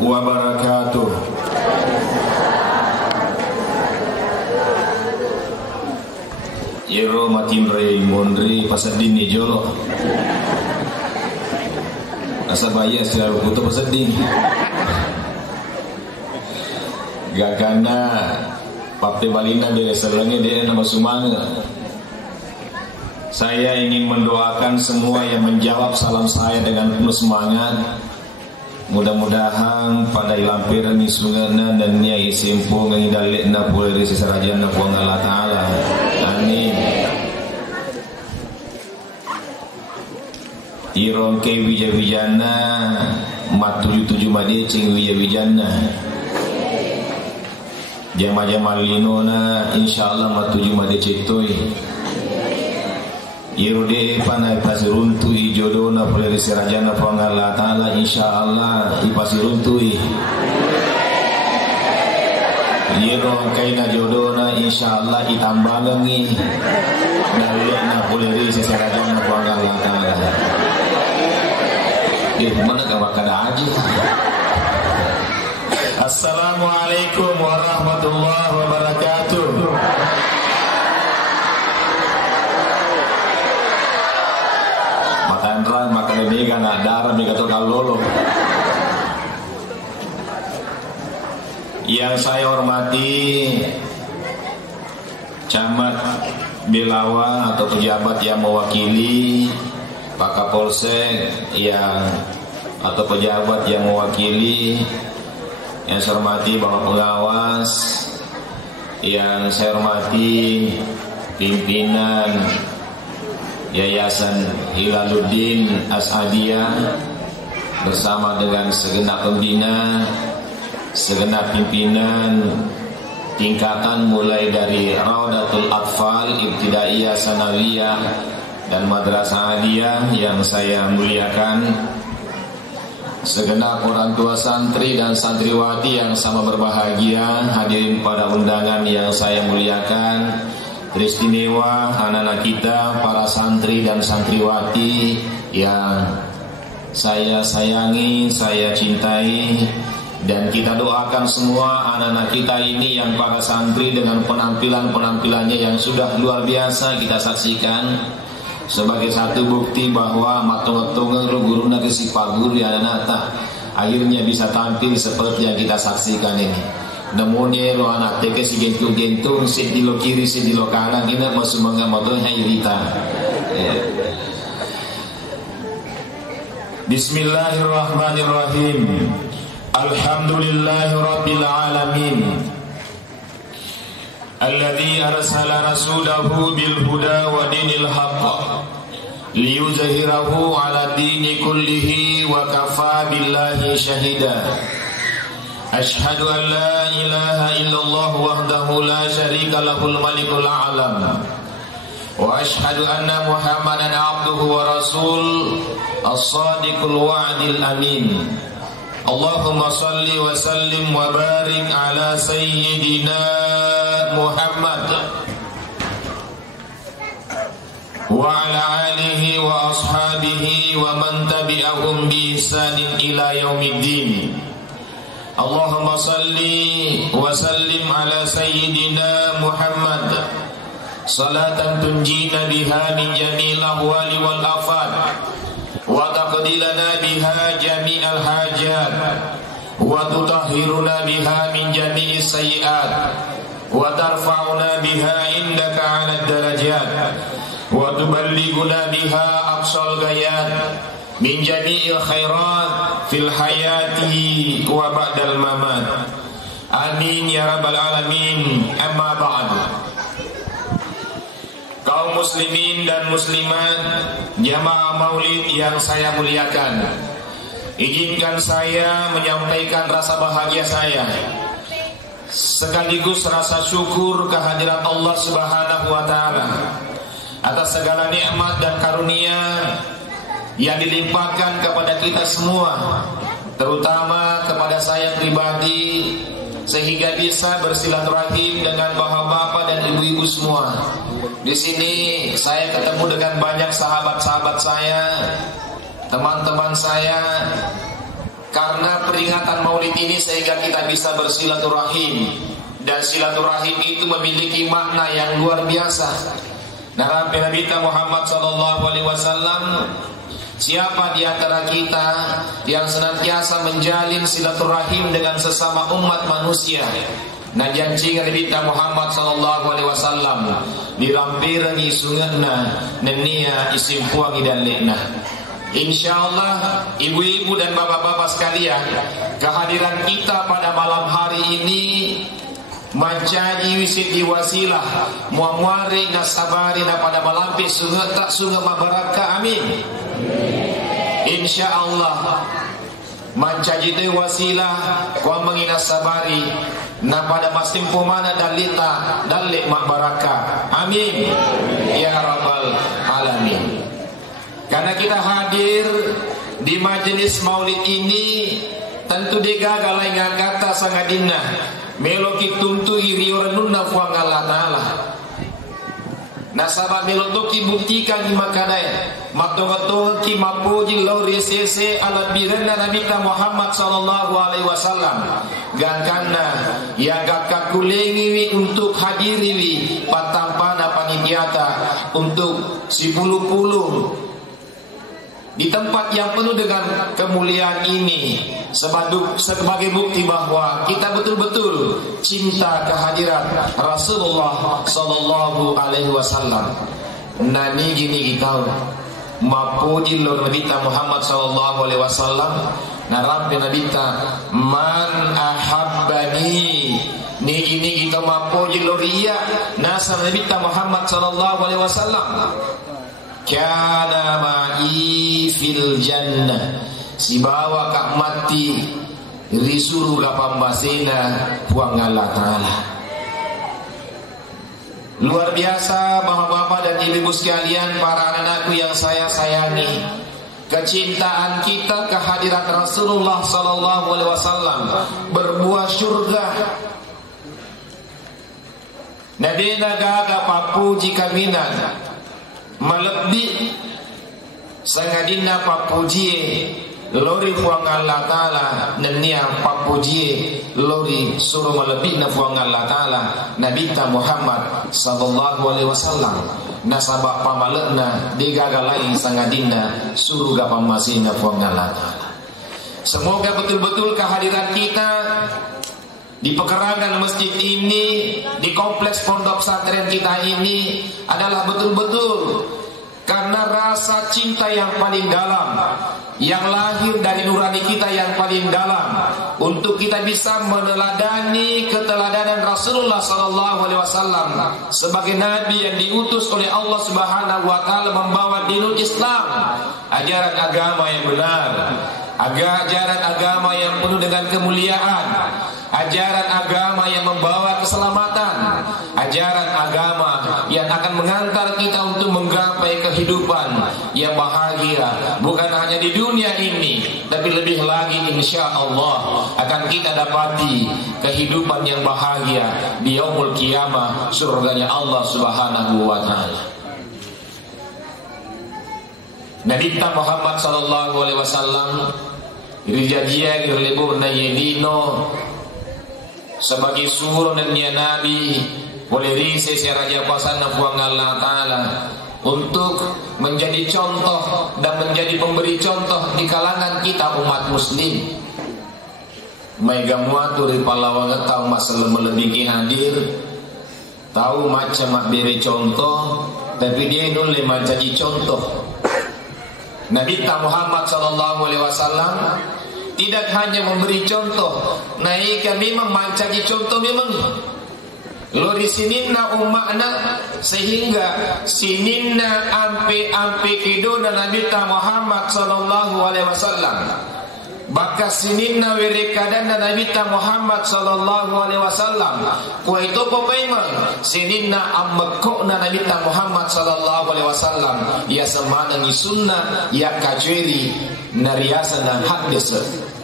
wabarakatuh. Yero matimre mondri pasadin ni jolo. Asa baya selalu butuh pasadin. Gagana Papte Balina dari selangnya dia nama Sumanga. Saya ingin mendoakan semua yang menjawab salam saya dengan penuh semangat. Mudah-mudahan pada ilampiran isungana dan nyai simpung yang dalekna pulih sesarajana puang Allah Ta'ala. Amin. Irongke wijawijana matuju-tuju madecing wijawijana. Jama-jama linona insyaallah matuju madecetoy. Irude panai pasiruntui jodona pulih sirajana puang Allah Ta'ala insyaallah ipasiruntui. Yero kaina jodona insyaallah itambalangi dalena pulih sirajana puang Allah Ta'ala. Mana kawak kada aja. Assalamualaikum warahmatullahi wabarakatuh. Makan makan ini kan darah nih kata kalolo. Yang saya hormati Camat Belawa atau pejabat yang mewakili Pak Kapolsek atau pejabat yang mewakili, yang saya hormati Bapak Pengawas, yang saya hormati pimpinan Yayasan Hilaluddin Asadiyah bersama dengan segenap pembina, segenap pimpinan tingkatan mulai dari Raudatul Atfal, Ibtidaiyah, Sanawiyah dan Madrasah Aliyah yang saya muliakan, segenap orang tua santri dan santriwati yang sama berbahagia hadirin pada undangan yang saya muliakan, teristimewa anak-anak kita para santri dan santriwati yang saya sayangi, saya cintai, dan kita doakan semua anak-anak kita ini yang para santri dengan penampilannya yang sudah luar biasa kita saksikan sebagai satu bukti bahwa matung-matung guru nak si pagur ya nata akhirnya bisa tampil seperti yang kita saksikan ini. Namun ya lo anak teke si gentung si di lo kiri si di lo kanan kita masuk mengambil hayrita. Bismillahirrahmanirrahim. Alhamdulillahirabbil alamin. Alladzi arsala rasulahu bil huda wa dinil haqq liyuzhirahu ala dini kullihi wa kafa billahi shahida. Ashhadu an la ilaha illallah wahdahu la syarika lahul malikul a'lam wa ashhadu anna muhammadan abduhu wa rasul as-sadiqul wa'dil amin. Allahumma salli wa sallim wa barik ala sayyidina Muhammad wa ala alihi wa ashabihi wa man tabi'ahum bi ihsanin ila yaumiddin. Allahumma salli wa sallim ala sayyidina Muhammad salatan tunjina biha min jami'il ahwali wal afat wa taqdilana biha jami'al hajat wa tutahhiruna biha min jami'is sayyi'at wa tarfa'una biha indaka 'alad darajat wa tuballighuna biha aqsal ghayat min jami'il khairat fil hayati wa ba'dal mamat. Amin ya rabbal alamin. Amma ba'd. Kaum muslimin dan muslimat, jamaah maulid yang saya muliakan, izinkan saya menyampaikan rasa bahagia saya sekaligus rasa syukur kehadirat Allah Subhanahu wa taala atas segala nikmat dan karunia yang dilimpahkan kepada kita semua, terutama kepada saya pribadi, sehingga bisa bersilaturahim dengan bapak-bapak dan ibu-ibu semua. Di sini saya ketemu dengan banyak sahabat-sahabat saya, teman-teman saya, karena peringatan Maulid ini sehingga kita bisa bersilaturahim, dan silaturahim itu memiliki makna yang luar biasa. Nah, Nabi Muhammad SAW, siapa di antara kita yang senantiasa menjalin silaturahim dengan sesama umat manusia? Nah, janji Nabi Muhammad SAW dirampirangi sungana nenia isim puangi dan lekna. Insyaallah ibu-ibu dan bapak-bapak sekalian, kehadiran kita pada malam hari ini menjadi wisiti wasilah muamwari nasabari na pada malampi sunga tak sunga mabaraka, amin. Insyaallah menjadi wasilah kwa mengina sabari na pada masim pumana dalita dalik mabaraka, amin ya rabbal alamin. Karena kita hadir di majelis maulid ini, tentu digagal dengan kata sangadina meloki tuntu iri oranuna fuang Allah Ta'ala. Nasabah melotoki buktikan di makanai matong-matong ki mapuji lauri sese ala birena Nabi Muhammad sallallahu alaihi wasallam. Gangkana ya gakak kulengiwi untuk hadiriwi patampana panitiata untuk si puluh-puluh di tempat yang penuh dengan kemuliaan ini, sebagai bukti bahwa kita betul-betul cinta kehadiran Rasulullah sallallahu alaihi wasallam. Nani gini kita mapuji lor Nabi Muhammad sallallahu alaihi wasallam. Narab Nabi man ahabbani. Ni ini kita mapuji lor iya nasa Nabi Muhammad sallallahu alaihi wasallam. Kana ma'i fil jannah, si bawa kak mati risuru kapambasena puang Allah Ta'ala. Luar biasa bapak-bapak dan ibu-ibu sekalian, para anak-anakku yang saya sayangi, kecintaan kita kehadiran Rasulullah sallallahu alaihi wasallam berbuah surga. Nabi nagaga papuji kaminan melebih sangadina papujie lori fuang Allah Ta'ala nenia papujie lori suruh melebih na fuang Allah Ta'ala Nabi Muhammad sallallahu alaihi wasallam. Nasabak pamalekna digagalai sangadina suruh gapamasina fuang Allah Ta'ala. Semoga betul-betul kehadiran kita di pekarangan masjid ini, di kompleks pondok pesantren kita ini adalah betul-betul karena rasa cinta yang paling dalam, yang lahir dari nurani kita yang paling dalam, untuk kita bisa meneladani keteladanan Rasulullah sallallahu alaihi wasallam sebagai nabi yang diutus oleh Allah Subhanahu wa taala membawa dinul Islam, ajaran agama yang benar, ajaran agama yang penuh dengan kemuliaan, ajaran agama yang membawa keselamatan, ajaran agama yang akan mengantar kita untuk menggapai kehidupan yang bahagia, bukan hanya di dunia ini, tapi lebih lagi insya Allah akan kita dapati kehidupan yang bahagia di yaumul qiyamah, surganya Allah Subhanahu wa taala. Nabi Muhammad sallallahu alaihi wasallam rijajia girlebur na yedino sebagai suruh dan dia Nabi boleh rise si raja pasana puang Allah Ta'ala untuk menjadi contoh dan menjadi pemberi contoh di kalangan kita umat muslim. Maiga muatu di palawang tahu masalah melebihi hadir, tahu macam mak beri contoh, tapi dia nulis menjadi contoh. Nabi Muhammad sallallahu alaihi wasallam tidak hanya memberi contoh, naik kami memancaji contoh memang. Lori sininna umakna sehingga sininna ampe kidona Nabi Muhammad sallallahu alaihi wasallam. Baka sininna werekadana Nabi Muhammad sallallahu alaihi wasallam. Ku itu pemaimang sininna ammekokna Nabi Muhammad sallallahu alaihi wasallam. Ya semanangi sunnah, ya kajweri nariasa dan hadis.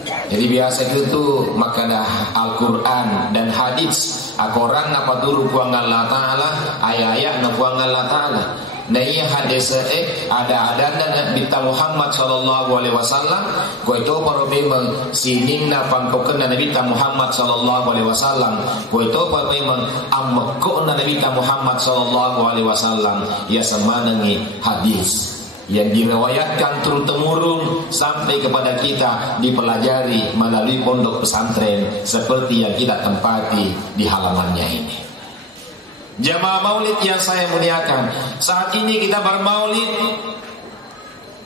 Jadi biasa itu makadah Al-Quran dan hadis. Akoran apa dulu puang Allah Ta'ala, ayat-ayat na puang Allah Ta'ala. Nai hadis ada dan bita Muhammad sallallahu alaihi wasallam ko itu para memang siningna pangkokeun Nabi Muhammad sallallahu alaihi wasallam ko itu para memang ammekkeun Nabi Muhammad sallallahu alaihi wasallam ya semanangi hadis yang diriwayatkan turun-temurun sampai kepada kita dipelajari melalui pondok pesantren seperti yang kita tempati di halamannya ini. Jamaah maulid yang saya muliakan, saat ini kita bermaulid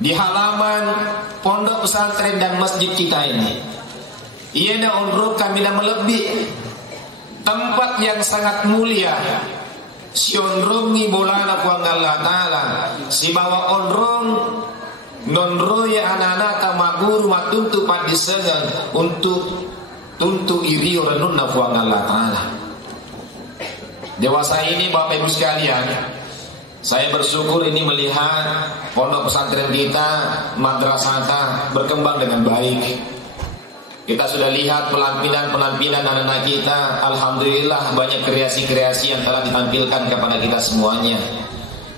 di halaman pondok pesantren dan masjid kita ini. Ieu onruk kami melebih tempat yang sangat mulia. Si onrung ni bolana ku Allah Ta'ala, si bawa onrung nonroye anak-anak tamaguru matuntu padisengan untuk tuntu iri renun na ku Allah Ta'ala. Dewasa ini Bapak Ibu sekalian, saya bersyukur ini melihat pondok pesantren kita, madrasah berkembang dengan baik. Kita sudah lihat pelampinan anak-anak kita. Alhamdulillah banyak kreasi-kreasi yang telah ditampilkan kepada kita semuanya.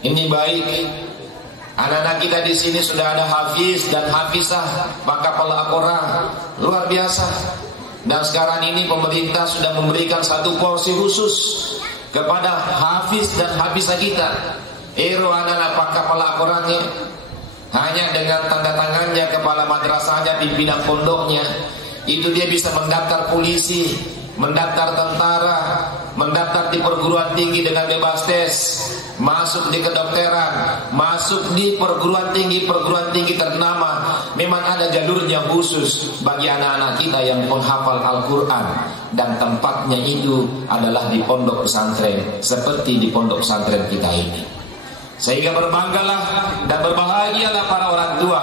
Ini baik. Anak-anak kita di sini sudah ada hafiz dan hafizah, bakal Al-Quran luar biasa. Dan sekarang ini pemerintah sudah memberikan satu porsi khusus kepada hafiz dan hafizah kita. Anak-anak pakar Al-Qurannya hanya dengan tanda tangannya kepala madrasahnya, pimpinan pondoknya, itu dia bisa mendaftar polisi, mendaftar tentara, mendaftar di perguruan tinggi dengan bebas tes, masuk di kedokteran, masuk di perguruan tinggi ternama. Memang ada jalurnya khusus bagi anak-anak kita yang menghafal Al-Quran, dan tempatnya itu adalah di pondok pesantren seperti di pondok pesantren kita ini. Sehingga berbanggalah dan berbahagialah para orang tua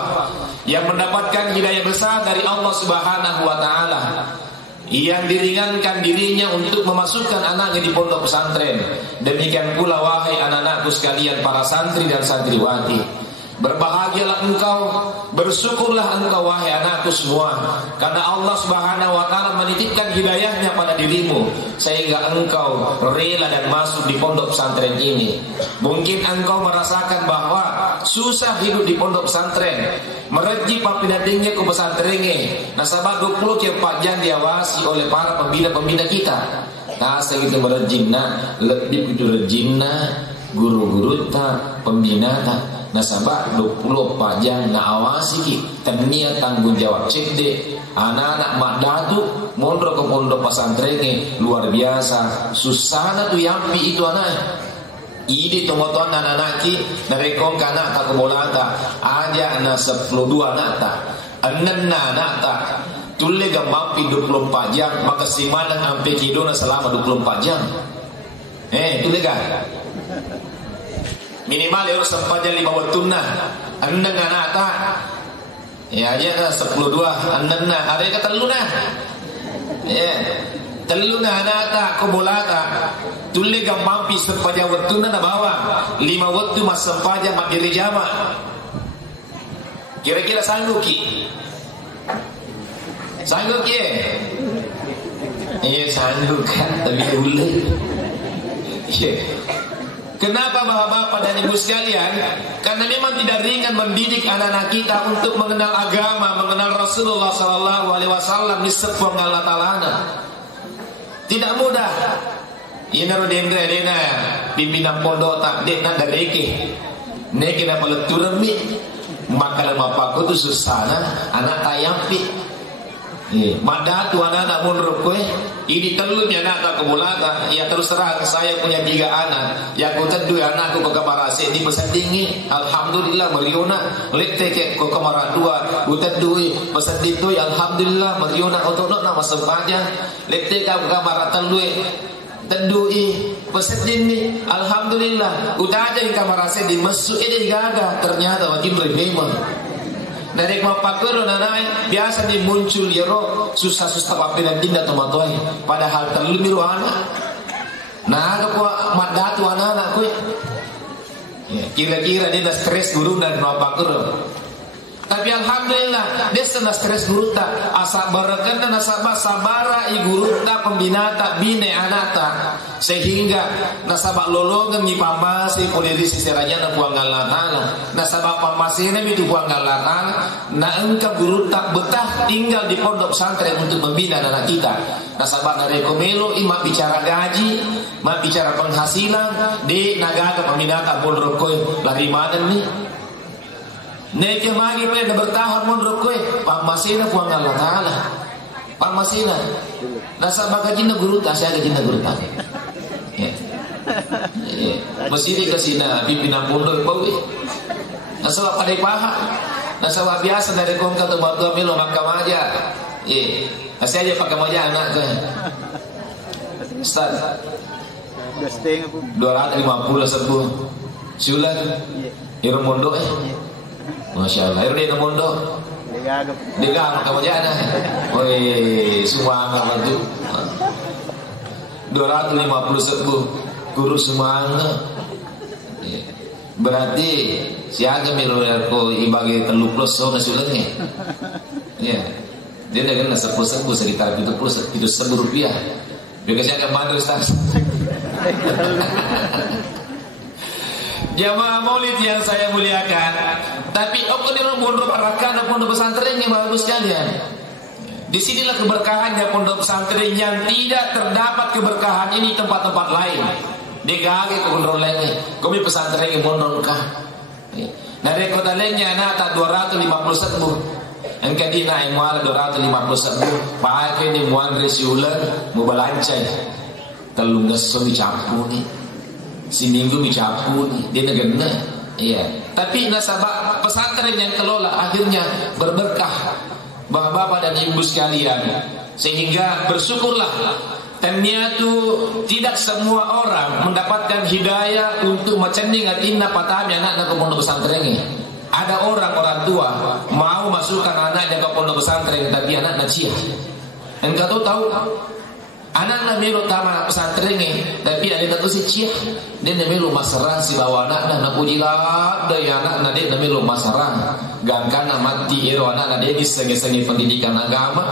yang mendapatkan hidayah besar dari Allah Subhanahu wa Ta'ala, yang diringankan dirinya untuk memasukkan anaknya di pondok pesantren. Demikian pula wahai anak-anakku sekalian, para santri dan santriwati, berbahagialah engkau, bersyukurlah engkau wahai anakku semua, karena Allah Subhanahu wa Ta'ala menitipkan hidayahnya pada dirimu sehingga engkau rela dan masuk di pondok pesantren ini. Mungkin engkau merasakan bahwa susah hidup di pondok pesantren, mereji papinadingnya ke pesantrennya. Nasabah 24 jam diawasi oleh para pembina-pembina kita. Nah, segitu merejimna, lebih itu rejimna, guru-guru ta, pembina ta. Nasabah 24 jam na awasi ki, terniat tanggung jawab cek deh. Anak-anak mak datu mondok ke pondok pesantrennya luar biasa. Susana tu yampi itu anak. Ide tomoton anak-anak ki narekong kana ta kebolata aja na 12 anak ta. Enenna anak ta. Tulle gamampi 24 jam, maka simanang ampe kidona selama 24 jam. Tulle kan? Minimal harus sempatnya 5 waktu nah. Eneng anak tak. Ya aja nah 12 eneng nah. Ada yang kata lu nah. Ya. Telu nah anak tak kebolata. Tuli gamampi sempatnya waktu nah bawa 5 waktu mas sempatnya mak diri jama. Kira-kira sanggup ki? Sanggup ki? Iya sanggup kan, tapi boleh. Iya. Kenapa bapak-bapak dan ibu sekalian? Karena memang tidak ringan mendidik anak-anak kita untuk mengenal agama, mengenal Rasulullah SAW di sebuah Allah Ta'ala. Tidak mudah. Ini naruh dendra dena pimpinan pondok tak dena dadeke. Neke na paleturan mi. Maka lama paku tu susana anak tayampi. Madatu anak-anak mundur kue. Ini telunya anak tak kemulata. Ya terus terang saya punya 3 anak. Yang ku teduh anakku ke kamar AC di pesan dingin. Alhamdulillah meriona. Lekte ke kamar 2. Ku teduh pesan itu. Alhamdulillah meriona. Untuk nak masuk aja. Lekte ke kamar teduh. Teduh pesan dingin. Alhamdulillah. Udah aja di kamar AC di masuk ini gagal. Ternyata wajib memang. Dari mapakur nanai biasa nih muncul ya roh susah-susah papinan dinda tomatoi padahal terlalu miru anak. Nah ada kuah madatu anak-anak kue. Kira-kira dia dah stres guru dan mapakur. Tapi alhamdulillah dia senang stres guru tak asabarkan dan sabara i guru tak pembina tak bine anak tak sehingga nasabak lolongan ni pamasi polisi seraja na buang galatana nasabak pamasina itu buang galatana na engkau guru tak betah tinggal di pondok pesantren untuk membina anak kita nasabak na rekomelo mak bicara gaji mak bicara penghasilan di negara pembina tak pondok koi lari mana ni Neke magi pe bertahan mondok kowe Pak Masina puang Allah Taala. Pak Masina. Nasa bagajina guru ta saya gajina guru ta. Ya. Masih kasina pimpinan pondok bawe. Nasa pada paha. Nasa biasa dari kongka tu batu milo makam aja. Kasih aja pakai aja anak ke. Ustaz. 250 sebuah. Siulan. Iro mondok Masya Allah, ini ada mondok. Digagap kamu jana. Woi, semangat itu. 250 sebuah guru semangat. Berarti siaga miro ko ibagi teluk plus so nasulnya. Ya, dia dengan 10 sekitar 70 rupiah. Biasa siaga mandor Ustaz. Jamaah maulid yang saya muliakan, tapi apa nih pondok arakan pondok pesantren yang bagus sekalian. Disinilah keberkahannya pondok pesantren yang tidak terdapat keberkahan ini tempat-tempat lain. Degage ke pondok lainnya, kami pesantren yang pondok kah? Dari kota lainnya anak tak 250 engkau dina yang mual 250 pakai ni mual resiulan mau belancai, telunggas so dicampur ni. Si minggu dicampur dia negara, iya. Tapi nasabah pesantren yang kelola akhirnya berberkah, bapak-bapak dan ibu sekalian, sehingga bersyukurlah. Ternyata tidak semua orang mendapatkan hidayah untuk macanding atina patami anak-anak ke pondok pesantren ini. Ada orang tua mau masukkan anaknya ke pondok pesantren tapi anak cia. Engkau tahu? Anak melo tama pesantren ni, tapi ada satu si cia, dia melo masaran si bawa anak nak pujilah, dia anak dia melo masaran, gangkan mati ero anak dia ni sengi pendidikan agama,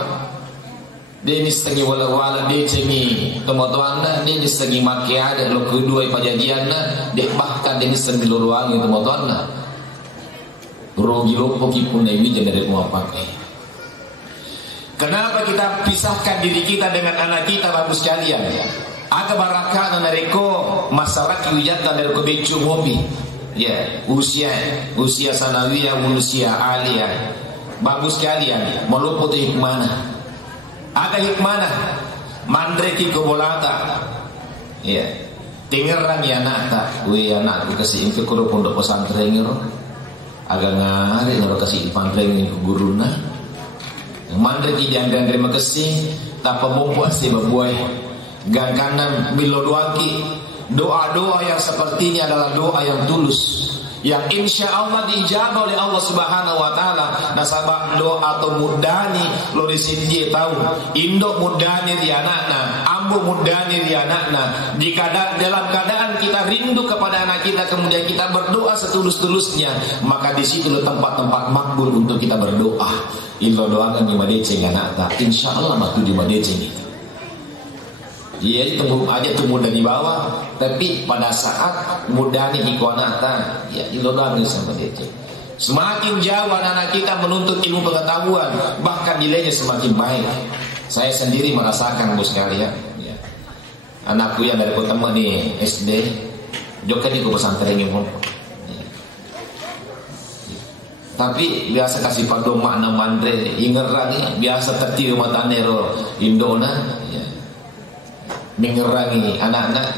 dia ni sengi wala dia cengi temuan dia ni sengi makia ada lo kedua pajajian dia bahkan dia ni sengi luruang itu temuan rogi lopo kipun dewi jadi mau pakai. Kenapa kita pisahkan diri kita dengan anak kita bagus sekalian? Ada barakah nareko masyarakat wijata dari kebecu hobi. Ya, usia sanawiyah, usia aliyah. Bagus sekalian, meluput hikmana. Ada hikmana. Mandreki kebolata. Ya. Tingeran ya anak tak. Wih anak kasih info ke pondok pesantren ngero. Agak ngari ngero kasih pesantren ke guruna. Mandre ki dianggang terima kasih tanpa membuat si berbuai gang kanan bilo doaki doa-doa yang sepertinya adalah doa yang tulus yang insya Allah diijabah oleh Allah Subhanahu Wa Taala. Nasabah doa atau mudani lo disini tahu indok mudani di anakna ambo mudani di anakna dalam keadaan kita rindu kepada anak kita kemudian kita berdoa setulus-tulusnya maka di situ tempat-tempat makbul untuk kita berdoa. Ilo doangan di madeceng anak tak insya Allah matu di madeceng itu. Dia temu aja temu dari bawah, tapi pada saat mudani iko anak tak, ya ilo doangan sama madeceng. Semakin jauh anak kita menuntut ilmu pengetahuan, bahkan nilainya semakin baik. Saya sendiri merasakan bos sekalian. Ya. Anakku yang dari kota nih SD, juga di pesantren ini pun. Tapi biasa kasih padu makna mandre ingerangi biasa tertiru mata nero Indona ya. Mengerangi anak-anak.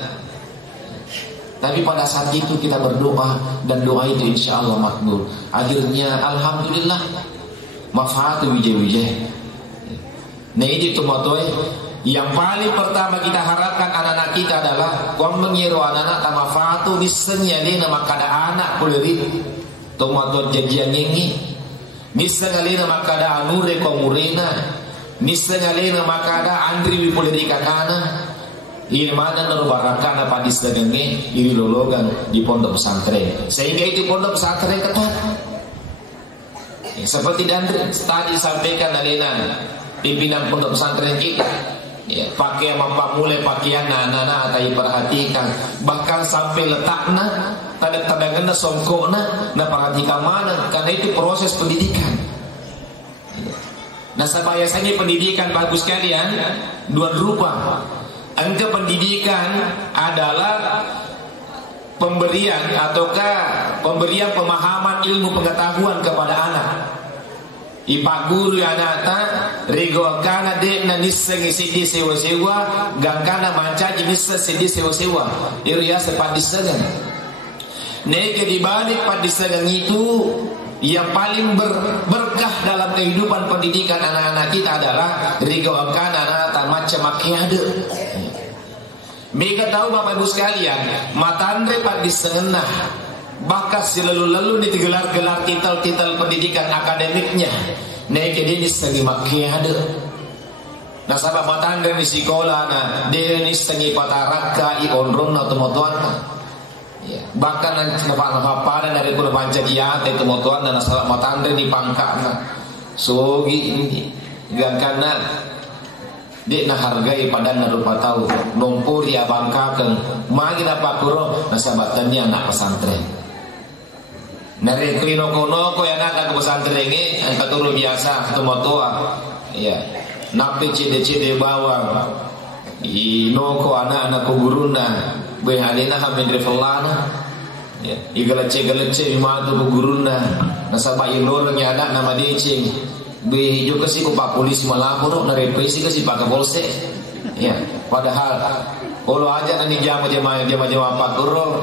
Tapi pada saat itu kita berdoa dan doa itu insya Allah makbul. Akhirnya alhamdulillah mafatu wijay. Nah ini tomatoy yang paling pertama kita harapkan anak-anak kita adalah kau mengiru anak-anak tamafatu bisanya dia nama kada anak kulirit. Tomato jajian ini misa galena makada anure komurena misa galena makada andri wipolerika kana ini mana nerubarakana padis dagangnya ini lologan di pondok pesantren sehingga itu pondok pesantren ketat Seperti dan tadi disampaikan alena pimpinan pondok pesantren kita, ya, pakai mulai pakaian anak-anak tadi perhatikan, bahkan sampai letakna tanda-tanda songkokna, nah perhatikan mana, karena itu proses pendidikan. Nah, biasanya pendidikan bagus kalian dua rupa. Engkau pendidikan adalah pemberian ataukah pemberian pemahaman ilmu pengetahuan kepada anak. Ipak guru anak ta rego kana de na nisse sidi sewa-sewa gangkana mancaji nisse sidi sewa-sewa iria sepadisagan. Neke dibalik padisagan itu yang paling berkah dalam kehidupan pendidikan anak-anak kita adalah rego kana anak ta macam makiade. Mereka tahu Bapak Ibu sekalian, matandre padisagan bakas lalu-lalu di gelar-gelar titel-titel pendidikan akademiknya naik dia di segi makiade. Nah sahabat matandre di sekolah nah dia di segi pataraka i onron atau motuan. Ya, bahkan nanti apa dari pulau Pancajiyate itu motuan dan sahabat matandre di pangkana. Sogi ini gangkana dia nak hargai pada narupa tahu nompuri abangkakan magi dapat kuro nasabatannya anak pesantren. Nari kuino kono ya nak ke pesantren ini katuru biasa ketemu tua ya napi cede bawang inoko anak-anak guruna be alina hamin revelana ya igalece matu guruna nasaba ilornya anak nama decing be juga sih pak polisi malapor nari polisi ke si pak polsek ya padahal kalau aja nanti jamaah Pak Guru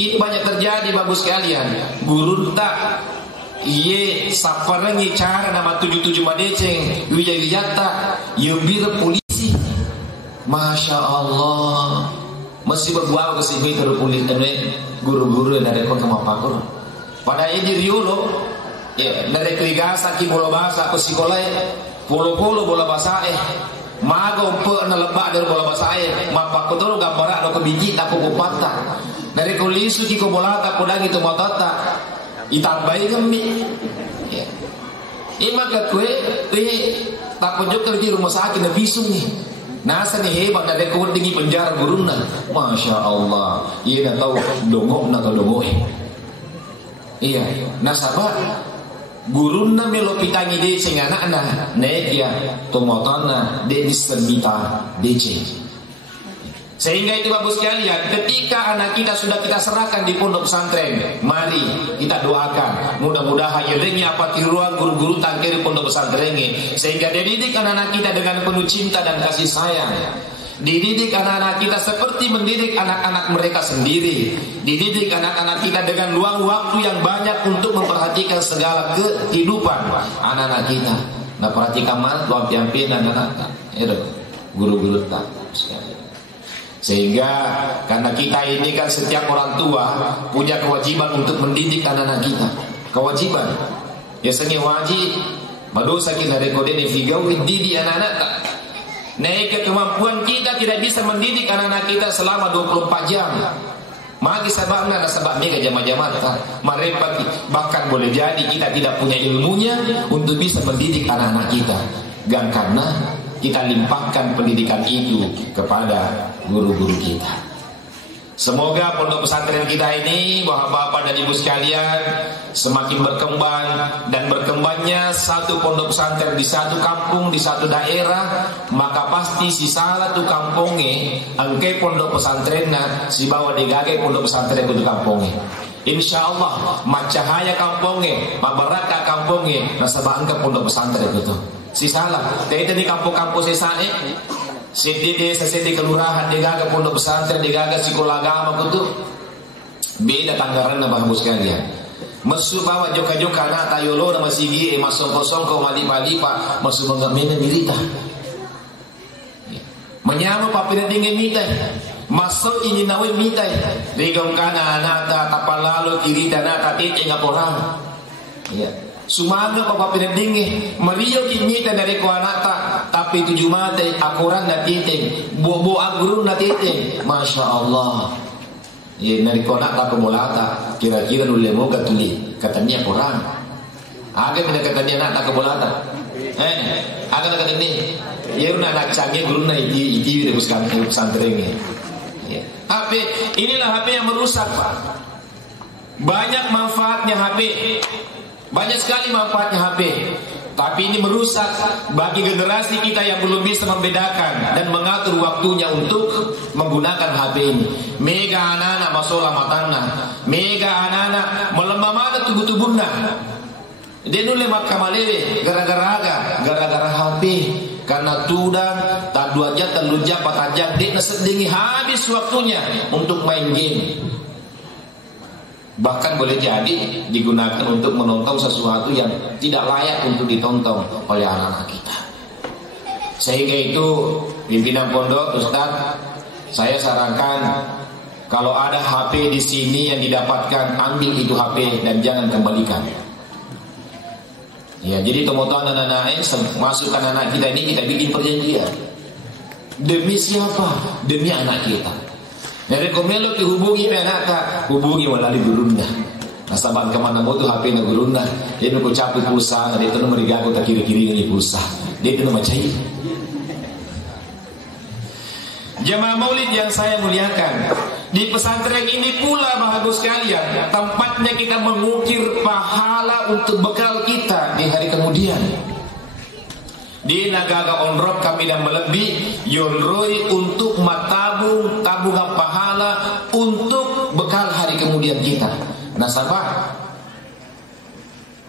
ini banyak terjadi bagus sekalian. Guru tak iye saparangi cara nama 77 madeceng wijayata yubir polisi. Masya Allah masih berbual ke sini ke polisi guru-guru dari kota Pak Guru. Pada ini riulo ya dari keligasa ki bola bahasa ke sekolah polo bola bahasa mago pe na lebak dari bola bahasa mapak kotoro gambar ada kebiji tak kupata dari kulisu ki ko bola tak podang itu motota itambai kami ya ima ka kue tak pojok kerja rumah sakit na bisung nih nasa nih hebat dari kuat tinggi penjara guruna Masya Allah iya dah tahu dongok nak dongok iya nasabah guruna melo pitangi de sing anak-anak nek ya tomotona de disembita DC. Sehingga itu bagus sekalian, ketika anak kita sudah kita serahkan di pondok pesantren, mari kita doakan mudah-mudahan yadenya apa tiruan guru-guru tangkir di pondok pesantren ini sehingga dididik anak-anak kita dengan penuh cinta dan kasih sayang. Dididik anak-anak kita seperti mendidik anak-anak mereka sendiri. Dididik anak-anak kita dengan luang waktu yang banyak untuk memperhatikan segala kehidupan anak-anak kita. Nah perhatikan mana tuan pimpin anak-anak itu guru-guru tak sekali. Sehingga karena kita ini kan setiap orang tua punya kewajiban untuk mendidik anak-anak kita. Kewajiban. Ya sengi wajib. Madosa kita rekode ni figawi didik anak-anak tak. Naik kemampuan kita tidak bisa mendidik anak-anak kita selama 24 jam. Magi sebabnya ada sebabnya ke jamaah-jamaah mereka bahkan boleh jadi kita tidak punya ilmunya untuk bisa mendidik anak-anak kita. Dan karena kita limpahkan pendidikan itu kepada guru-guru kita. Semoga pondok pesantren kita ini bapak-bapak dan ibu sekalian semakin berkembang dan berkembangnya satu pondok pesantren di satu kampung di satu daerah maka pasti si salah tu kampungnya angke pondok pesantrennya si bawa digagai pondok pesantren untuk kampungnya. Insya Allah macahaya kampungnya mabaraka kampungnya nasabah angka pondok pesantren itu si salah tidak di kampung-kampung sesane sedi desa sedi kelurahan digaga pondok pesantren digaga sekolah agama betul beda tanggaran bapak sekalian masuk bawa joka-joka anak tayolo nama sigi masuk kosong kau mali-mali-pak masuk mengamina milita menyamu papina dingin mita masuk ingin nawe mita digam kana anak tapal lalu kiri dan anak tete ngap orang ya Sumaga papa pinadingi Mario kinita dari kuanata tapi tujuh mate akuran na titing bobo agurun na titing Masya Allah ya nari kuanata pemolata kira-kira nulemo gatuli katanya kurang Agak mendekatan dia anak tak kebolatan. Agak dekat ini. Ya udah anak canggih guru na itu udah buskan pesantren ini. HP inilah HP yang merusak, Pak. Banyak manfaatnya HP. Banyak sekali manfaatnya HP. Tapi ini merusak bagi generasi kita yang belum bisa membedakan dan mengatur waktunya untuk menggunakan HP ini. Mega anak-anak masalah matana, mega anak-anak melemah mana tubuh-tubuhnya. Dia nulis mat kamalele gara-gara HP. Karena tudang tak 2 jam tak 2 jam 4 jam dia sedingi habis waktunya untuk main game. Bahkan boleh jadi digunakan untuk menonton sesuatu yang tidak layak untuk ditonton oleh anak-anak kita. Sehingga itu pimpinan pondok, Ustaz, saya sarankan kalau ada HP di sini yang didapatkan, ambil itu HP dan jangan kembalikan. Ya, jadi teman-teman anak-anak masukkan anak kita ini, kita bikin perjanjian. Demi siapa? Demi anak kita. Dari komelo dihubungi anak tak, hubungi melalui gurunda. Nasaban kemana mau tu HP na gurunda. Dia nak capek pulsa, dia tu nak merigago tak kiri-kiri ni pulsa. Dia tu nak macai. Jemaah Maulid yang saya muliakan, di pesantren ini pula bahagia sekalian, tempatnya kita mengukir pahala untuk bekal kita di hari kemudian. Di Nagaga Onrop kami dan melebih yonroi untuk tabungan pahala untuk bekal hari kemudian kita. Nasabah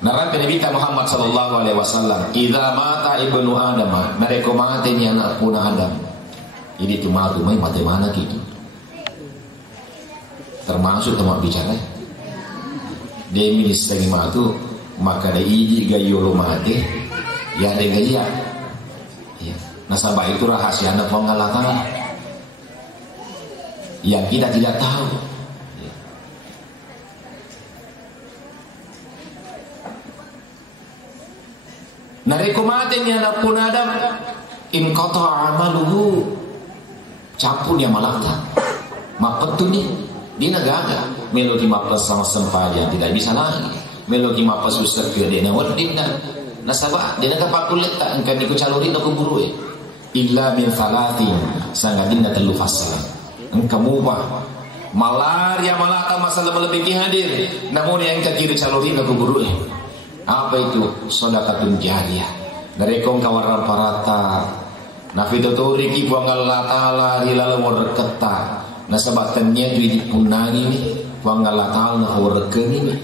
Nabi Nabi Muhammad sallallahu alaihi wasallam, "Idza mata ibnu Adam," mereka mati ni anak pun Adam. Ini cuma main mati mana gitu. Termasuk teman bicara. Dia milis lagi matu, maka ada iji gayo mati. Ya ada gaya. Ya. Nasabah itu rahasia anak pengalatan yang kita tidak tahu. Ya. Narekomate ni anak pun Adam in qata amaluhu campur dia malaka. Mapet tu ni dia nagaga melodi mapas sama sempaja tidak bisa lagi. Melodi mapas susah ke dia na wadinna. Nasabah dia nak pakul letak engkau ni ku calori nak kuburu illa min salatin sangadinna telu fasal engkau mubah malaria malata masalah melebihi hadir namun yang kiri calori nak kuburu apa itu sedekatun jariyah dari kong kawaran parata nafidotori ki buangal latala rilal wareketa nasabatannya tu dipunangi ni buangal latala na warekeni ni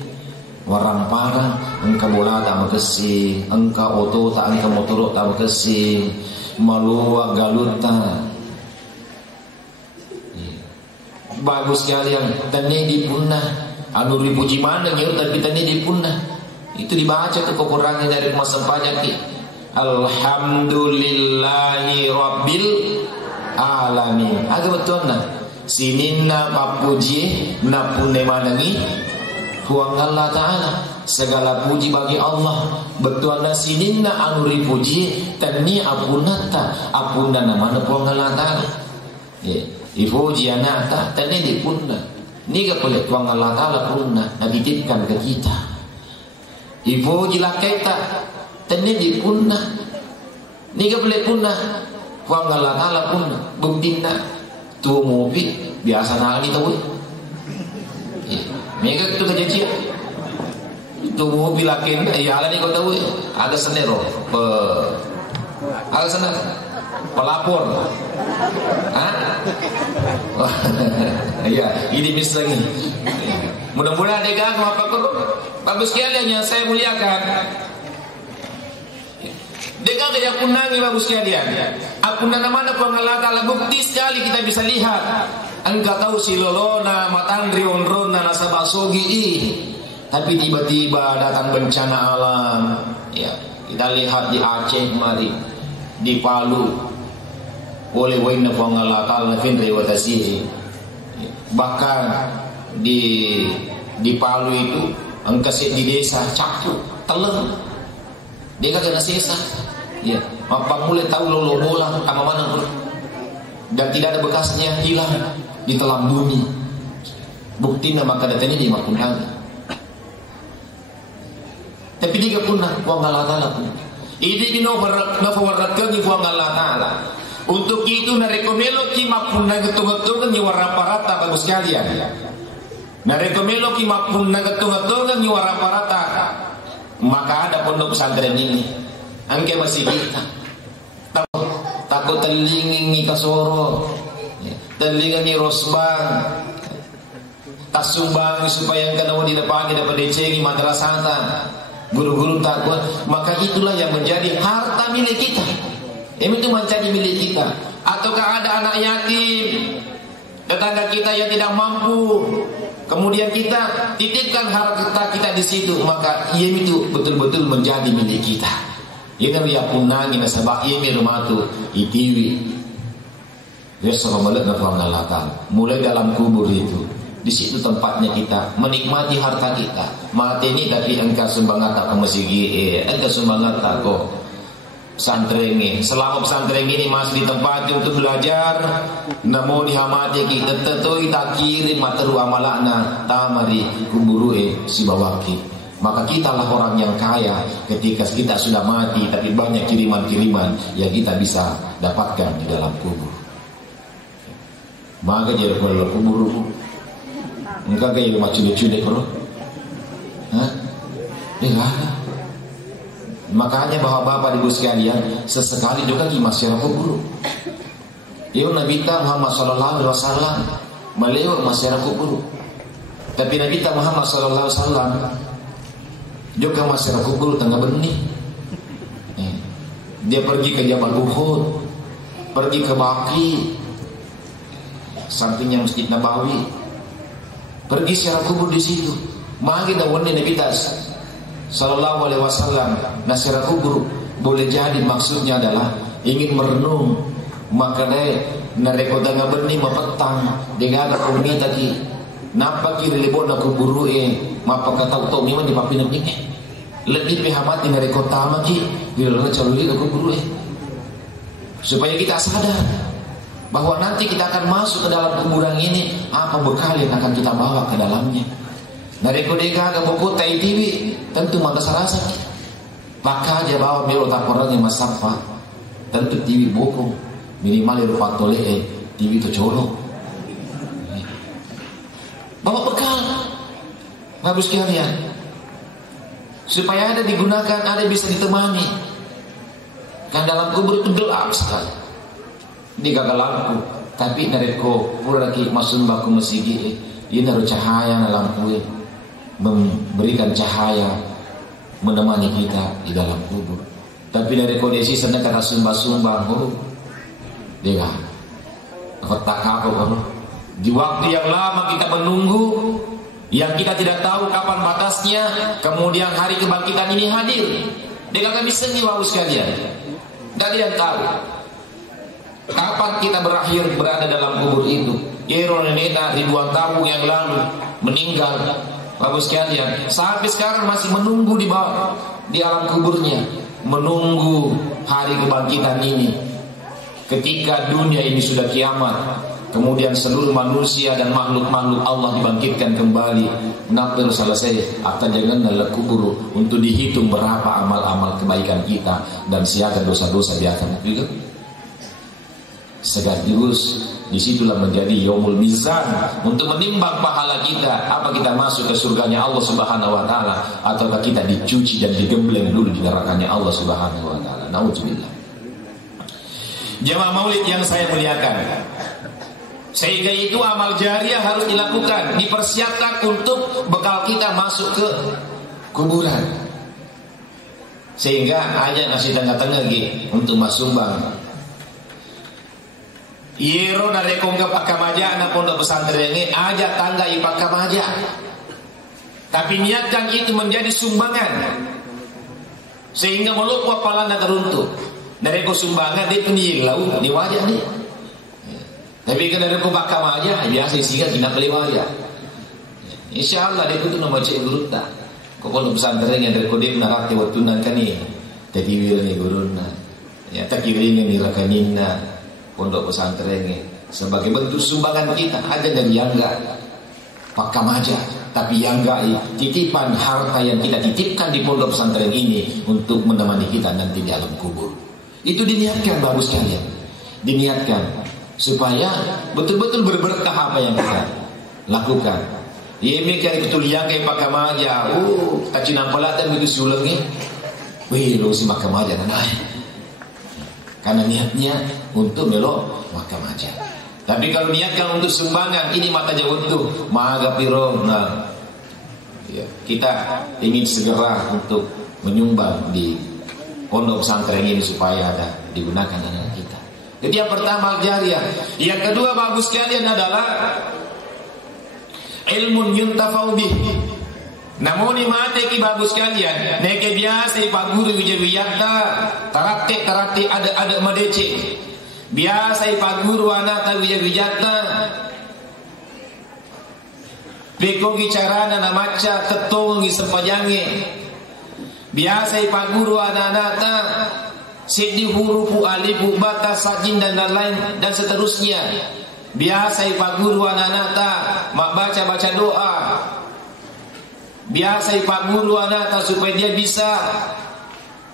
warang parang engkau bola tak makesi engkau oto tak engkau motor tak makesi malua galuta bagus sekalian tani dipunah anu dipuji mana nyur tapi tani dipunah itu dibaca tuh kekurangan dari masa pajak alhamdulillahi rabbil alamin agak betul nah sininna papuji napune manangi Tuhan Allah Ta'ala segala puji bagi Allah betul nasininna anuri puji tani apunata apuna namana Tuhan Allah Ta'ala ipuji anata tani dipunna ni kapoleh Tuhan Allah Ta'ala punna nabitipkan ke kita ipuji laketa tani dipunna ni kapoleh punna Tuhan Allah Ta'ala punna buktina tu mobi biasa nali tahu mereka itu kejadian itu mobil lakin ya ala ni kau tahu ada senero ada senero pelapor ya ini misalnya mudah-mudahan dia gak apa kau bagus sekalian yang saya muliakan Deka kaya kunangi bagus sekalian. Aku nana mana Allah Ta'ala bukti sekali kita bisa lihat. Engkau tahu si lolona matandri onrona nasabasogi tapi tiba-tiba datang bencana alam. Ya, kita lihat di Aceh mari, di Palu oleh wayna Allah Ta'ala finri wa tasiri. Bahkan di Palu itu engkau di desa Capu teleng dia kagak sisa. Ya, apa mulai tahu lolo bola sama mana pun dan tidak ada bekasnya hilang di telan bumi. Buktinya maka datanya di makunang. Tapi dia pun wang Allah Ta'ala pun. Ini nafawaratkan ni wang Allah Ta'ala. Untuk itu narekomelo ki mapun nagetung-getungan ni warna-parata bagus sekalian. Narekomelo ki mapun nagetung-getungan ni warna-parata. Maka ada pondok pesantren ini. Angke masih kita. Takut telingin ni kasoro. Telingin ni rosbang. Tak sumbang supaya yang kena didapati dapat dicengi madrasah. Guru-guru takut. Maka itulah yang menjadi harta milik kita. Itu menjadi milik kita. Ataukah ada anak yatim, tetangga kita yang tidak mampu, kemudian kita titipkan harta kita di situ, maka ia itu betul-betul menjadi milik kita. Ia ya punangi nasabah ia mirmatu itiwi. Ya sallallahu mulai dalam kubur itu. Di situ tempatnya kita menikmati harta kita. Mati ini tapi engkau sumbangat aku masih engkau sumbangat aku pesantren ini. Selama pesantren ini masih ditempati untuk belajar, namun dihamati kita tentu kita kirim materu amalakna tamari kuburue si bawaki. Maka kitalah orang yang kaya ketika kita sudah mati, tapi banyak kiriman-kiriman yang kita bisa dapatkan di dalam kubur. Maka jadi kalau kubur enggak kayak macam-macam bro. Hah? Enggak. Makanya bapak-bapak ibu sekalian, sesekali juga di masyarakat guru. Ia Nabi kita Muhammad sallallahu alaihi wasallam melewat masyarakat guru. Tapi Nabi kita Muhammad sallallahu alaihi wasallam juga masyarakat guru tengah benih. Dia pergi ke Jabal Uhud, pergi ke Baqi, sampingnya Masjid Nabawi. Pergi secara kubur di situ. Magi dawani Nabi kita sallallahu alaihi wasallam nasira kubur boleh jadi maksudnya adalah ingin merenung, maka deh narekodanga benih mapetang dengan ada komunitas ki napa ki lebih nak kuburu mapa kata utau memang di papina ni lebih pehamati narekotama ki bila caluli kuburu supaya kita sadar bahwa nanti kita akan masuk ke dalam kuburan ini, apa bekal yang akan kita bawa ke dalamnya. Dari kodeka ke buku TV tentu mata sarasa. Maka aja bawa miro takoran yang masafa. Tentu TV buku minimal rupa tole TV itu colok. Bawa bekal. Bagus sekalian. Supaya ada digunakan, ada bisa ditemani. Kan dalam kubur itu gelap sekali. Di gagal lampu, tapi dari ko pura lagi masuk baku masigi ini harus cahaya dalam kue memberikan cahaya menemani kita di dalam kubur. Tapi dari kondisi sana kata sumbang dia kotak apa di waktu yang lama kita menunggu yang kita tidak tahu kapan batasnya, kemudian hari kebangkitan ini hadir. Dia kagak bisa nyiwau sekalian, dan dia tahu kapan kita berakhir berada dalam kubur itu. Neta ribuan tahun yang lalu meninggal, bapak sekalian, sampai sekarang masih menunggu di bawah di alam kuburnya, menunggu hari kebangkitan ini. Ketika dunia ini sudah kiamat, kemudian seluruh manusia dan makhluk-makhluk Allah dibangkitkan kembali, napil selesai atau jangan dalam kubur untuk dihitung berapa amal-amal kebaikan kita dan siapa dosa-dosa dia akan juga. Sekaligus disitulah menjadi yaumul mizan untuk menimbang pahala kita, apa kita masuk ke surganya Allah Subhanahu wa taala ataukah kita dicuci dan digembleng dulu di nerakanya Allah Subhanahu wa taala. Nauzubillah. Jemaah maulid yang saya muliakan, sehingga itu amal jariah harus dilakukan, dipersiapkan untuk bekal kita masuk ke kuburan. Sehingga aja ngasih tengah-tengah untuk masumbang. Iro dari kongga pakamaja anak pondok pesantren ini aja tangga ipak kamaja. Tapi niatkan itu menjadi sumbangan sehingga melupa palana teruntuk. Dari ko sumbangan dia penilau di wajah nih. Tapi kan dari ko pakamaja biasa sehingga kita beli wajah. Insyaallah dia itu nama cik guru tak. Ko pondok pesantren yang dari ko dia narati waktu nanti nih. Jadi wirni guruna. Ya tak kirim ni rakanina. Pondok pesantren ini sebagai bentuk sumbangan kita aja dari yang enggak pakam aja Tapi yang gaib, titipan harta yang kita titipkan di pondok pesantren ini untuk menemani kita nanti di alam kubur. Itu diniatkan bagus sekalian. Diniatkan supaya betul-betul berberkah apa yang kita lakukan. Yemi kali betul yang kayak pakai maja. Kaci nampalatan begitu sulengi. Wih, lo si makan maja nanai. Karena niatnya untuk melok makan maja. Tapi kalau niatkan untuk sumbangan, ini matanya untuk maga piro. Nah, ya, kita ingin segera untuk menyumbang di pondok pesantren ini supaya ada digunakan anak kita. Jadi yang pertama jariah. Yang kedua bagus sekalian adalah ilmun yuntafau bih. Namun mate ki bagus sekalian. Neke biasa pak guru wijawiyata tarate ada madece. Biasa pak guru anak wijawiyata beko gicarana na maca ketongi sepajange. Biasa pak guru anak sedi hurufu alifu bata sajin dan lain dan seterusnya. Biasa pak guru anak mak baca doa. Biasa pak guru anak supaya dia bisa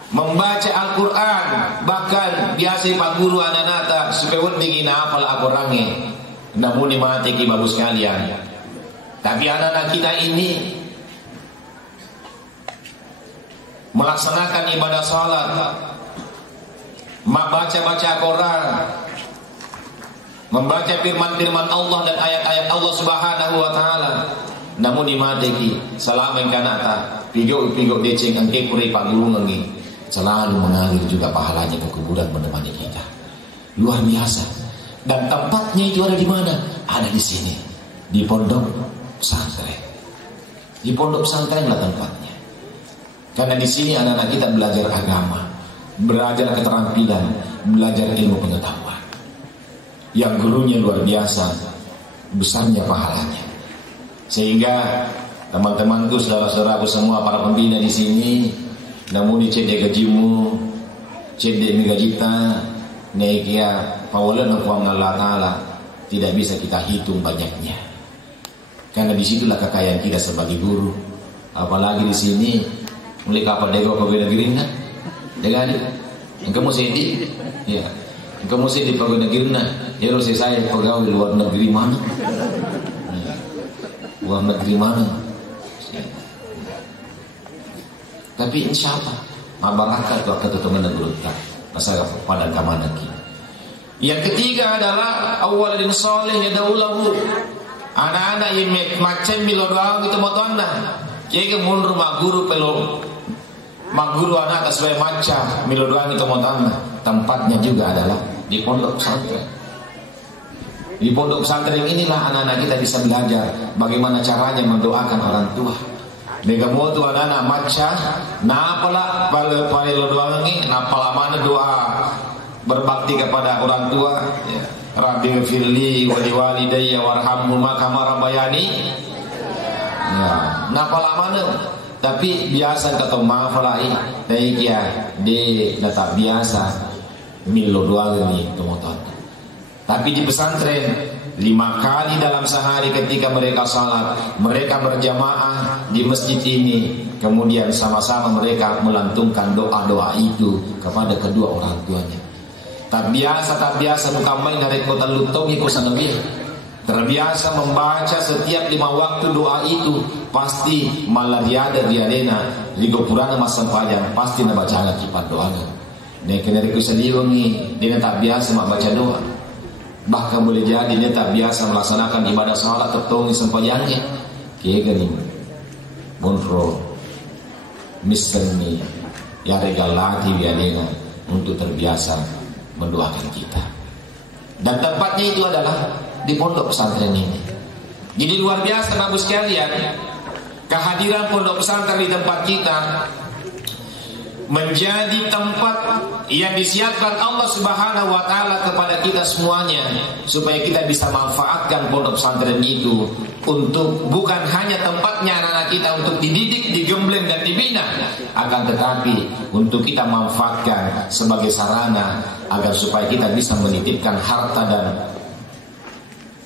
membaca Al-Quran. Bahkan biasa pak guru anak supaya wording hafal Al-Qurannya. Namun mati ki bagus sekalian. Tapi anak-anak kita ini melaksanakan ibadah salat, baca Quran, membaca firman-firman Allah dan ayat-ayat Allah Subhanahu wa taala. Namun di mateki selama kanata pigo deceng angke puri paguru ngi selalu mengalir juga pahalanya ke kuburan menemani kita. Luar biasa. Dan tempatnya itu ada di mana? Ada di sini, di pondok pesantren. Di pondok pesantren lah tempatnya. Karena di sini anak-anak kita belajar agama, belajar keterampilan, belajar ilmu pengetahuan. Yang gurunya luar biasa, besarnya pahalanya. Sehingga teman-temanku, saudara-saudaraku semua para pembina di sini, namun dicedek gajimu, cedek megajita, nekia, pawalan ng Allah Ta'ala, tidak bisa kita hitung banyaknya. Karena disitulah kekayaan kita sebagai guru. Apalagi di sini, mulai kapal dego ke negeri, jadi, engkau mau sedih, ya, engkau mau sedih pegawai negeri, ya harus saya pegawai luar negeri mana? Luar negeri mana? Tapi insya Allah masyarakat waktu itu menegurkan masalah pada keamanan kita. Yang ketiga adalah awalin soleh ya daulahu. Anak-anak yang macam milo doang itu motonda. Jadi mundur maguru pelo maguru anak sesuai macam milo doang itu motonda. Tempatnya juga adalah di pondok pesantren. Di pondok pesantren inilah anak-anak kita bisa belajar bagaimana caranya mendoakan orang tua. Megamotu anak-anak maca, napala palelo doang ini, napala mana doa berbakti kepada orang tua. Ya. Rabbi firli wa liwalidayya warhamhuma kama rabbayani. Ya, napala mana? Tapi biasa kata maafalai, dai kia de data biasa milo doang ini kemoton. Tapi di pesantren 5 kali dalam sehari ketika mereka salat, mereka berjamaah di masjid ini, kemudian sama-sama mereka melantungkan doa-doa itu kepada kedua orang tuanya. Tak biasa mukamai dari kota lutong iku sanabih. Terbiasa membaca setiap 5 waktu doa itu, pasti malah diada diadena di gopurana masa panjang pasti nabaca kipat doanya. Nek keneriku sediwangi dia tak biasa membaca doa. Bahkan boleh jadi dia tak biasa melaksanakan ibadah salat tertongi sempayangnya. Kaya gani monro misalnya ya regalati biadena untuk terbiasa mendoakan kita. Dan tempatnya itu adalah di pondok pesantren ini. Jadi luar biasa bagus sekalian, kehadiran pondok pesantren di tempat kita menjadi tempat yang disiapkan Allah Subhanahu wa taala kepada kita semuanya, supaya kita bisa manfaatkan pondok pesantren itu untuk bukan hanya tempatnya anak-anak kita untuk dididik, digembleng dan dibina, akan tetapi untuk kita manfaatkan sebagai sarana agar supaya kita bisa menitipkan harta dan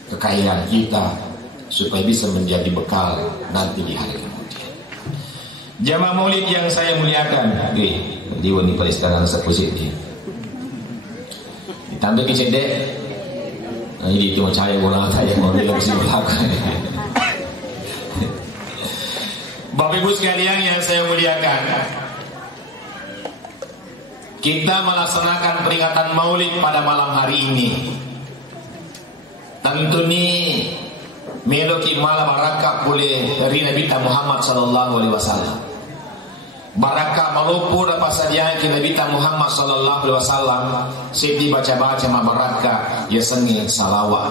kekayaan kita supaya bisa menjadi bekal nanti di hari kemudian. Jamaah maulid yang saya muliakan, di wani peristanan sepusit ditambah ke cedek. Nah, ini itu cahaya bola saya mau bilang sih belakang. Bapak Ibu sekalian yang saya muliakan, kita melaksanakan peringatan maulid pada malam hari ini. Tentu ni meloki malam barakah boleh dari Nabi Muhammad sallallahu alaihi wasallam. Barakah malupu dapat saja ke Nabi Muhammad sallallahu alaihi wasallam sedi baca-baca mabarakah ya sengi salawat.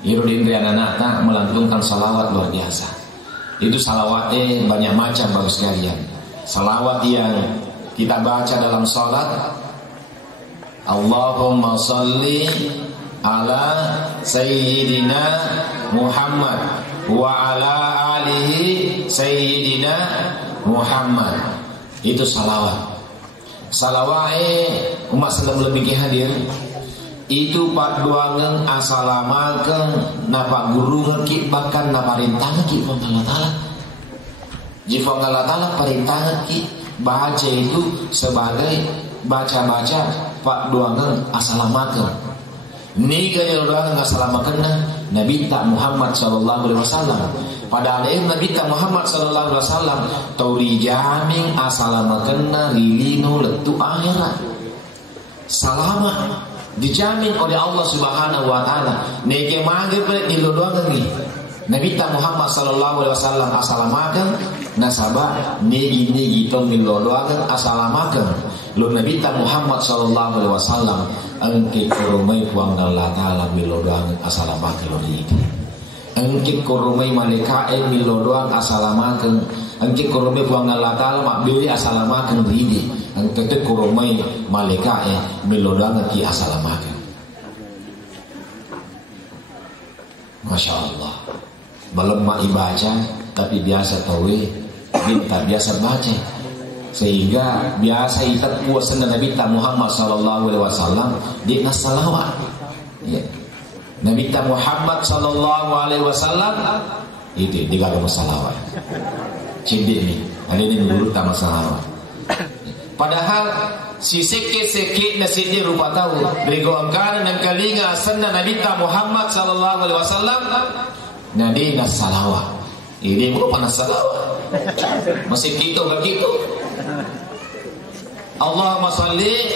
Irudin anak tak melantunkan salawat luar biasa. Itu salawatnya banyak macam bagus sekalian. Salawat yang kita baca dalam salat, Allahumma salli ala sayyidina Muhammad wa ala alihi sayyidina Muhammad. Itu salawat. Salawatnya umat sedang lebih hadir. Itu pak duangan asalamakan napa guru ngekit bahkan napa rintangan ki Allah Ta'ala. Jika Allah Ta'ala perintah ki baca itu sebagai baca-baca pak duangan asalamakan. Ni gaya duangan asalamakan Nabi Muhammad sallallahu alaihi wasallam. Padahal Nabi Muhammad sallallahu alaihi wasallam tauri jamin asalamakan lilinu letu akhirat. Salama dijamin oleh Allah Subhanahu wa taala. Nege mangge di doang ni. Nabi Muhammad sallallahu alaihi wasallam asalamakan nasaba negi to milodoakan asalamakan. Lo Nabi Muhammad sallallahu alaihi wasallam angke koromai kuang Allah taala milodoakan asalamakan lo ni. Angke koromai malaikat milodoakan asalamakan. Angke koromai kuang Allah taala makbili asalamakan ri. Angke koromai malaikat milodoakan ki asalamakan. Masya Allah. Belum mak ibaca tapi biasa tahu minta biasa baca sehingga biasa ikat puasa Nabi Muhammad sallallahu alaihi wasallam di nasalawat ya. Nabi Muhammad sallallahu alaihi wasallam itu digagal masalawat cindik ni ada ini dulu tak masalawat. Padahal si seke nasi dia rupa tahu berigo angkara dan kalinga asana Nabi Muhammad sallallahu alaihi wasallam nadi nasalawat. Ini merupakan nasalawat. Masih gitu begitu. Allahumma salli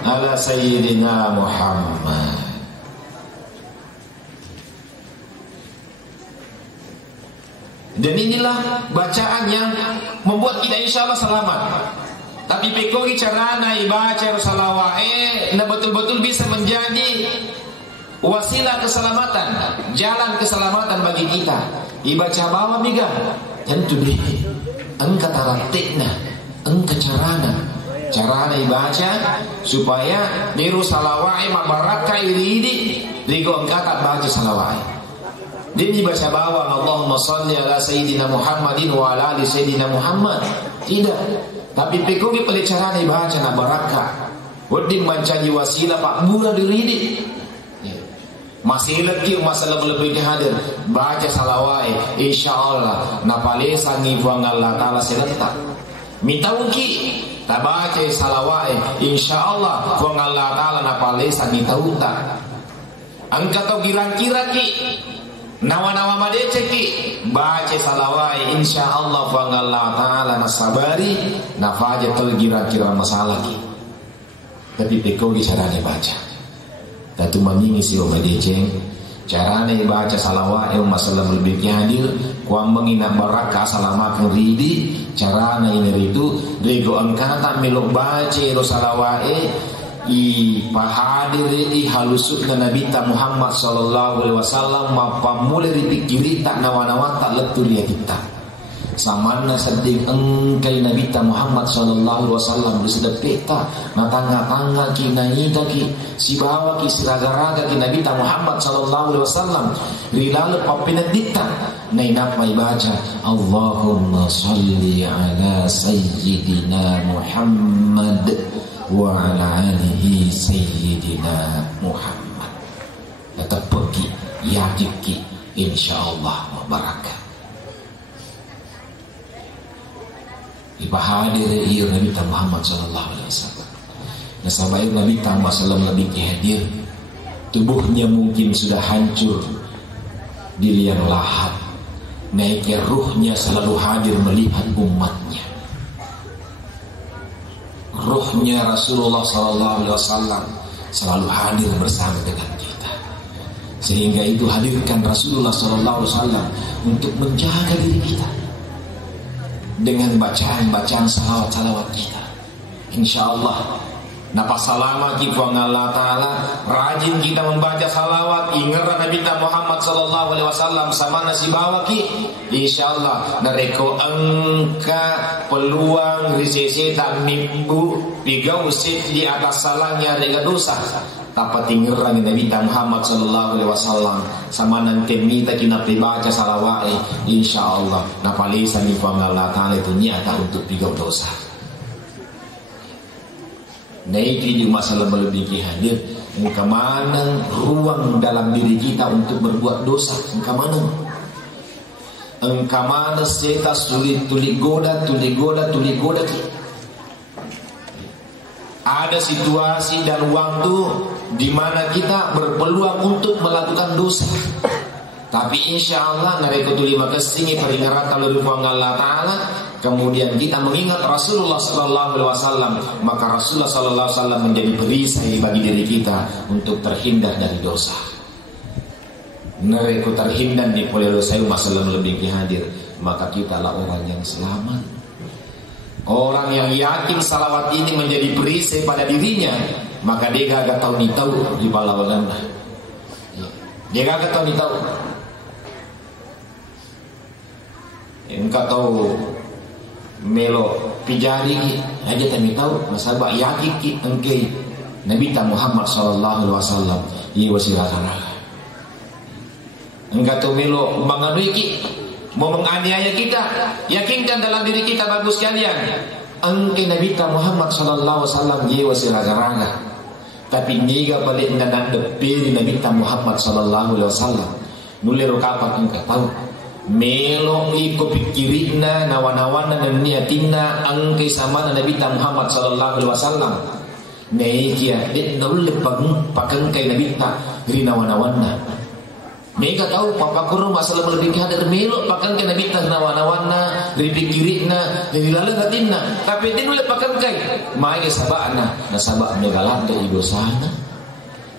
ala sayyidina Muhammad. Dan inilah bacaan yang membuat kita insya Allah selamat. Tapi pekogi cara na ibaca salawat betul-betul bisa menjadi wasilah keselamatan, jalan keselamatan bagi kita. Ibaca bawa miga, tentu deh. Engkau taratikna, engkau carana ibaca supaya niru salawai mabarakah ini rigo engkau tak baca salawai. Dia dibaca bawa Allahumma salli ala sayyidina Muhammadin wa ala ali sayyidina Muhammad. Tidak, tapi pekogi pele carana ibaca na barakah. Wadin mencari wasilah pak murah diri. Masih lagi masalah lebih hadir baca salawai insyaallah napalesa ni buang Allah taala serentak minta uki tak baca salawai insyaallah buang Allah taala napalesa ni tauta angka to kira-kira ki nawa-nawa madece ki baca salawai insyaallah buang Allah taala nasabari nafaja to kira-kira masalah ki tapi peko carane baca. Datu mangingi si obadeceng carane baca salawat masalah lebih hadir kuang mengina barakah salamakan ridi carane ini itu rego angkata melok baca salawat i pahadir i halusuk Nabi Muhammad sallallahu alaihi wasallam mapa mulai dipikiri tak nawa-nawa tak letul dia kita samana sedih engkai Nabi Muhammad sallallahu alaihi wasallam bersedap peta natanga-tanga ki naika ki si bawa ki siraga-raga ki Nabi Muhammad sallallahu alaihi wasallam rilale papinat dikta nainap mai baca Allahumma salli ala sayyidina Muhammad wa ala alihi sayyidina Muhammad tetap pergi yakin ki insyaallah barakah. Iba hadir ia Nabi Muhammad sallallahu alaihi wasallam. Nasabah Nabi Muhammad sallallahu lebih hadir. Tubuhnya mungkin sudah hancur di liang lahat. Naiknya ruhnya selalu hadir melihat umatnya. Ruhnya Rasulullah sallallahu alaihi wasallam selalu hadir bersama dengan kita. Sehingga itu hadirkan Rasulullah sallallahu alaihi wasallam untuk menjaga diri kita dengan bacaan-bacaan salawat-salawat kita. Insyaallah napa salama kita Allah Ta'ala rajin kita membaca salawat ingat Nabi Muhammad sallallahu alaihi wasallam sama nasi bawa ki insyaallah nareko angka peluang risese tak mimbu piga usit di atas salahnya dengan dosa dapat tinggal Nabi Muhammad sallallahu alaihi wasallam sama nanti minta kita baca salawat insyaallah napa lisan ni Allah Ta'ala itu nyata untuk piga dosa. Naiki di masalah melebihi hadir engkau mana ruang dalam diri kita untuk berbuat dosa engkau mana setas tulik goda ada situasi dan waktu di mana kita berpeluang untuk melakukan dosa tapi insyaallah nareko tuli makasih peringatan dari Allah Ta'ala. Kemudian kita mengingat Rasulullah sallallahu alaihi wasallam, maka Rasulullah sallallahu alaihi wasallam menjadi perisai bagi diri kita untuk terhindar dari dosa. Nareko terhindar di oleh Rasulullah sallallahu lebih hadir, maka kita lah orang yang selamat. Orang yang yakin salawat ini menjadi perisai pada dirinya, maka dia gak tahu ni tahu di balawalan. Dia gak tahu ni tahu. Engkau tahu melo pijari aja kami tahu masalah yakin ki engke Nabi Muhammad sallallahu alaihi wasallam ia wasilakan engkau tahu melo mengadui ki mau menganiaya kita yakinkan dalam diri kita bagus kalian engke Nabi Muhammad sallallahu alaihi wasallam ia wasilakan tapi niga balik dan depi Nabi Muhammad sallallahu alaihi wasallam mulai rokapat engkau tahu melo iko pikirina nawan-nawana dan niatina angkai sama Nabi Muhammad sallallahu alaihi wasallam neikia det nol pakan kai Nabi ta ri nawan-nawana mereka tahu papa kurung masalah lebih hadir melo pakan kai Nabi ta nawan-nawana ri pikirina dari lalu hatinna tapi dia nol pakan kai mai sabana na sabak megalat dari dosana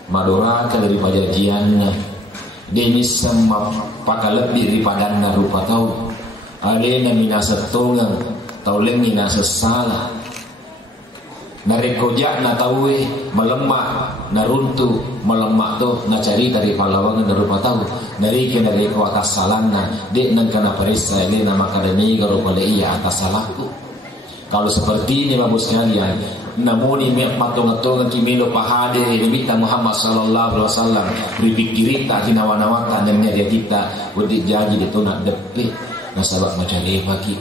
madoraka dari pajajianna demi sama pakai lebih daripada rupa tahu ada yang minasa tongang tahu lagi minasa salah dari kojak na tahu melemah na runtuh melemah tu na cari dari pahlawan na rupa tahu dari atas salahna dek nang kena perisa ini nama akademi kalau boleh iya atas salahku kalau seperti ini bagus sekalian namun ini matung-matung kimilo pahade Nabi Muhammad sallallahu alaihi wasallam berpikir tak hinawan-nawan dan dia kita udah janji itu nak depe nasabak macam ni bagi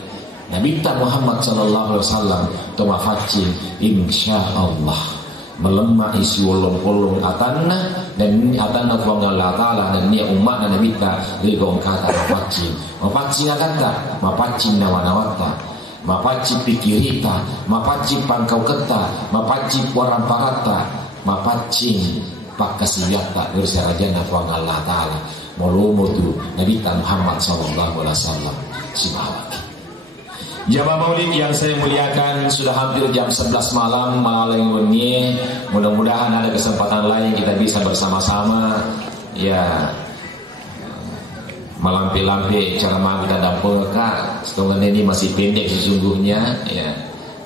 Nabi Muhammad sallallahu alaihi wasallam to mafacin insyaallah melemah isi wolong-wolong atanna dan atanna ku Allah Taala dan dia umat Nabi ta rigong kata mafacin kata mafacin nawan-nawan mapaci pikirita, mapaci pangkau keta, mapaci warang parata, mapaci pakasiyata bersarajana tuang Allah Ta'ala molumu tu Nabi Muhammad sallallahu alaihi wasallam sibawaki. Jamaah maulid yang saya muliakan, sudah hampir jam 11 malam malam ini. Mudah-mudahan ada kesempatan lain kita bisa bersama-sama ya melampi-lampi ceramah kita dampurkan. Setengah ini masih pendek sesungguhnya ya.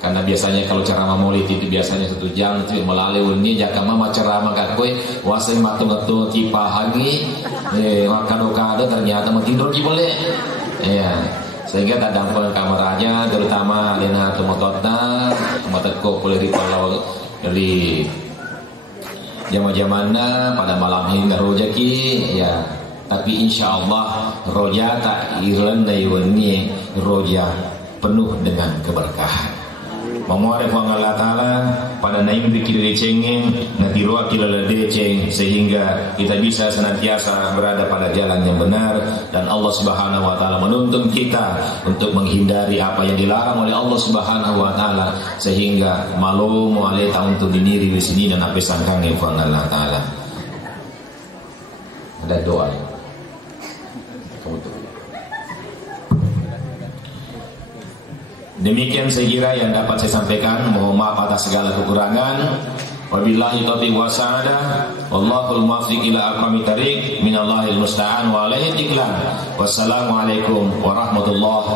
Karena biasanya kalau ceramah maulid itu biasanya 1 jam itu melalui ini jaka mama ceramah kakoi wasai matu-matu kipa hagi wakado-kado ternyata mau tidur boleh ya. Sehingga tak dampur kamarnya terutama Lena Tumotota Mateko boleh dipalau dari zaman-zamannya pada malam hingga rojaki ya. Tapi insya Allah roja tak iran dayuni roja penuh dengan keberkahan. memuare fa Allah taala pada naim dikir cengeng nanti roa kilala deceng, sehingga kita bisa senantiasa berada pada jalan yang benar, dan Allah Subhanahu wa taala menuntun kita untuk menghindari apa yang dilarang oleh Allah Subhanahu wa taala, sehingga malu mualeta untuk diniri di sini dan apa sangkang fa Allah taala. Ada doa. Demikian saya kira yang dapat saya sampaikan. Mohon maaf atas segala kekurangan. Wabillahi taufiq wassadah. Wallahul muwaffiq ila aqwamit thariq. Minallahil musta'an wa alaihi tiklan. Wassalamualaikum warahmatullahi